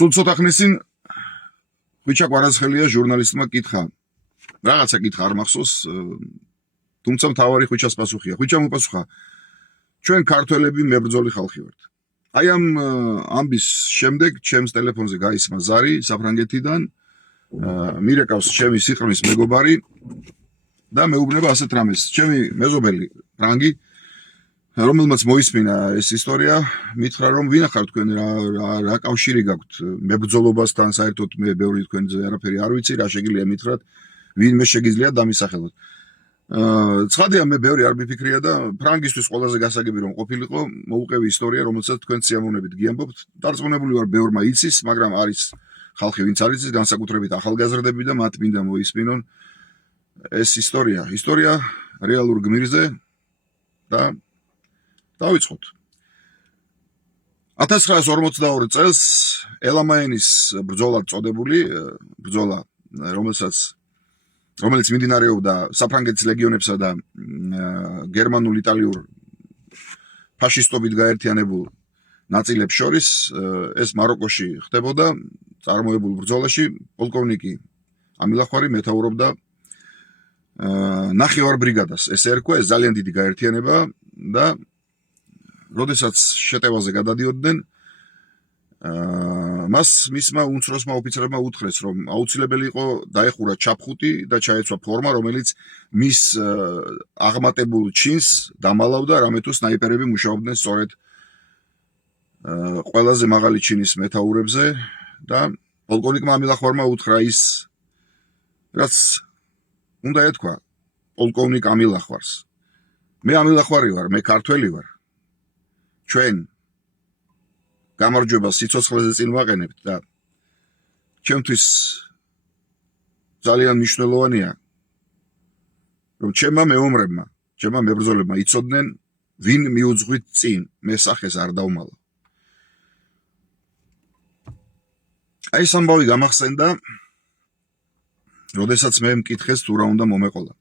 სულ ცოტა ხნის წინ ხვიჩა კვარაცხელია ჟურნალისტმა კითხა. რაღაცა კითხა არ მახსოვს, თუმცა მთავარი ხვიჩას პასუხია. ხვიჩამ უპასუხა: ჩვენ ქართველები მებრძოლი ხალხი ვართ. აი ამ ამბის შემდეგ ჩემს ტელეფონზე გაისმა ზარი საფრანგეთიდან, მირეკავს ჩემი სიყრმის მეგობარი და მეუბნება ასეთ რამეს. ჩემი მეზობელი ფრანგი, რომელმაც მოისმინა ეს ისტორია, მითხრა რომ ვინახარ თქვენ, რა კავშირი გაქვთ მებრძოლობასთან, საერთოდ მე ბევრი თქვენზე არაფერი არ ვიცი, რა შეგიძლია მითხრათ, ვინმე შეგიძლია დამისახელოთ. ცხადია მე ბევრი არ მიფიქრია და ფრანგისთვის ყველაზე გასაგები რომ ყოფილიყო, მოუყევი ისტორია, რომელსაც თქვენ სიამოვნებით გიამბობთ. დარწმუნებული ვარ ბევრმა იცის, მაგრამ არის ხალხი ვინც არ იცის, განსაკუთრებით ახალგაზრდები და მათ მინდა მოისმინონ ეს ისტორია. ისტორია რეალურ გმირზე და დავიწყოთ. 1942 წელს ელამაენის ბრძოლა წოდებული ბრძოლა, რომელიც მიმდინარეობდა საფრანგეთის ლეგიონებსა და გერმანულ-იტალიურ ფაშისტობით გაერთიანებულ ნაწილებს შორის, ეს მაროკოში ხდებოდა. წარმოებულ ბრძოლაში პოლკოვნიკი ამილახვარი მეთაურობდა ნახევარ ბრიგადას. ეს ერქვა, ეს ძალიან დიდი გაერთიანება და როდესაც შეტევაზე გადადიოდნენ, მას მისმა უმცროსმა ოფიცერებმა უთხრეს, რომ აუცილებელი იყო დაეხურა ჩაფხუტი და ჩაეცვა ფორმა, რომელიც მის აღმატებულ ჩინს დამალავდა, რამე თუ სნაიპერები მუშაობდნენ სწორედ ყველაზე მაღალი ჩინის მეთაურებზე და პოლკოვნიკმა ამილახვარმა უთხრა ის, რაც უნდა ეთქვა პოლკოვნიკ ამილახვარს. მე ამილახვარი ვარ, მე ქართველი ვარ. ჩვენ გამარჯვებას სიცოცხლეზე წინ ვაყენებთ და ჩემთვის ძალიან მნიშვნელოვანია, რომ ჩემმა მეომრებმა, ჩემმა მებრძოლებმა იცოდნენ, ვინ მიუძღვით წინ, მე სახეს არ დავმალავ. აი ეს ამბავი გამახსენდა, როდესაც მე მკითხეს თუ რა უნდა მომეყოლა.